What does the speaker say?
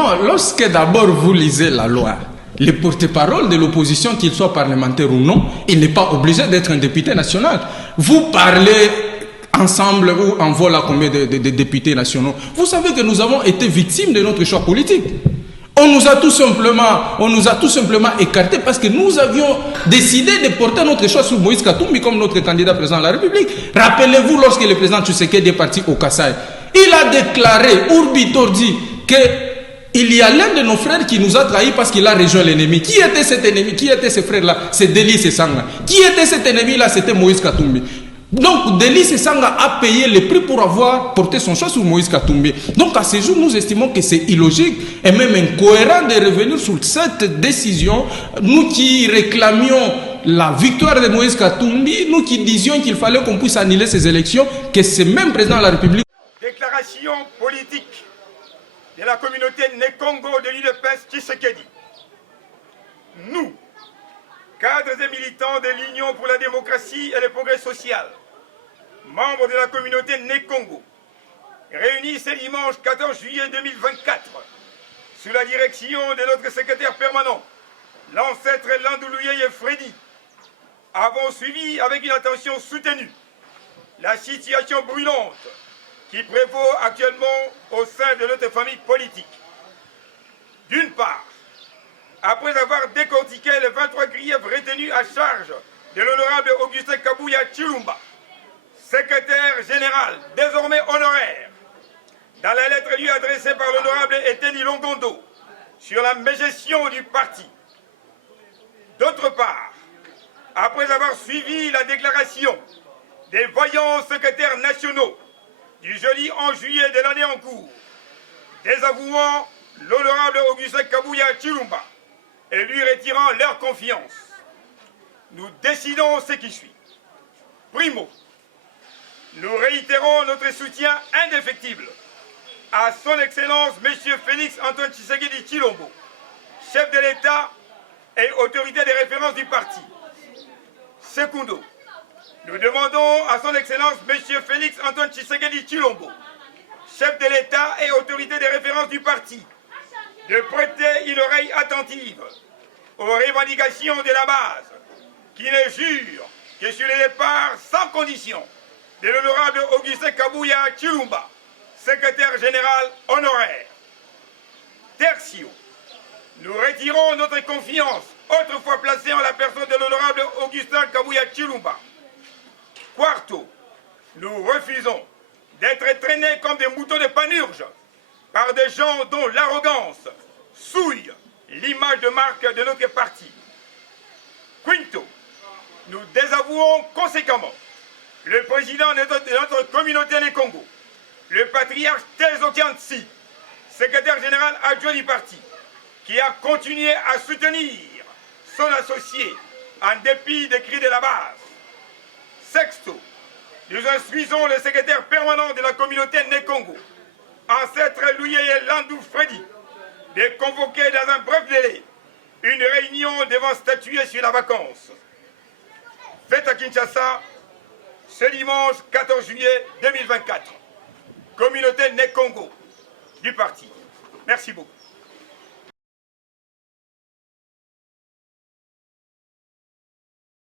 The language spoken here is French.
Non, lorsque d'abord vous lisez la loi, le porte-parole de l'opposition, qu'il soit parlementaire ou non, il n'est pas obligé d'être un député national. Vous parlez ensemble ou en voilà combien de députés nationaux. Vous savez que nous avons été victimes de notre choix politique. On nous a tout simplement écartés parce que nous avions décidé de porter notre choix sur Moïse Katumbi comme notre candidat président de la République. Rappelez-vous, lorsque le président Tshisekedi est parti au Kasaï, il a déclaré, Urbi Tordi, qu'il y a l'un de nos frères qui nous a trahis parce qu'il a rejoint l'ennemi. Qui était cet ennemi? Qui était ce frère-là? C'est Délice Sanga. Qui était cet ennemi-là? C'était Moïse Katumbi. Donc, Délice Sanga a payé le prix pour avoir porté son choix sur Moïse Katumbi. Donc, à ce jour, nous estimons que c'est illogique et même incohérent de revenir sur cette décision. Nous qui réclamions la victoire de Moïse Katumbi, nous qui disions qu'il fallait qu'on puisse annuler ces élections, que ce même président de la République. Déclaration politique de la communauté Né-Congo de l'UDPS Tshisekedi. Nous, cadres et militants de l'Union pour la démocratie et le progrès social, membres de la communauté Né-Congo, réunis ce dimanche 14 juillet 2024, sous la direction de notre secrétaire permanent, l'ancêtre Landoulouye Freddy, avons suivi avec une attention soutenue la situation brûlante qui prévaut actuellement au sein de notre famille politique. D'une part, après avoir décortiqué les 23 griefs retenus à charge de l'honorable Augustin Kabouya Chilumba, secrétaire général, désormais honoraire, dans la lettre lui adressée par l'honorable Eteni Longondo sur la mégestion du parti. D'autre part, après avoir suivi la déclaration des voyants secrétaires nationaux du jeudi 11 juillet de l'année en cours, désavouant l'honorable Augustin Kabouya Chilumba et lui retirant leur confiance, nous décidons ce qui suit. Primo, nous réitérons notre soutien indéfectible à son Excellence M. Félix Antoine Tshisekedi Tshilombo, chef de l'État et autorité de référence du parti. Secundo, nous demandons à son Excellence M. Félix Antoine Tshisekedi Tshilombo, chef de l'État et autorité de référence du parti, de prêter une oreille attentive aux revendications de la base, qui ne jure que sur le départ sans condition de l'honorable Augustin Kabouya Chilumba, secrétaire général honoraire. Tertio, nous retirons notre confiance, autrefois placée en la personne de l'honorable Augustin Kabouya Chilumba. Quarto, nous refusons d'être traînés comme des moutons de panurge par des gens dont l'arrogance souille l'image de marque de notre parti. Quinto, nous désavouons conséquemment le président de notre communauté des Congo, le patriarche Tezo Kiantsi, secrétaire général adjoint du parti, qui a continué à soutenir son associé en dépit des cris de la base. Sexto, nous instruisons le secrétaire permanent de la communauté Né-Congo, ancêtre Louye Landou Freddy, de convoquer dans un bref délai une réunion devant statuer sur la vacance. Faite à Kinshasa, ce dimanche 14 juillet 2024. Communauté Né-Congo du parti. Merci beaucoup.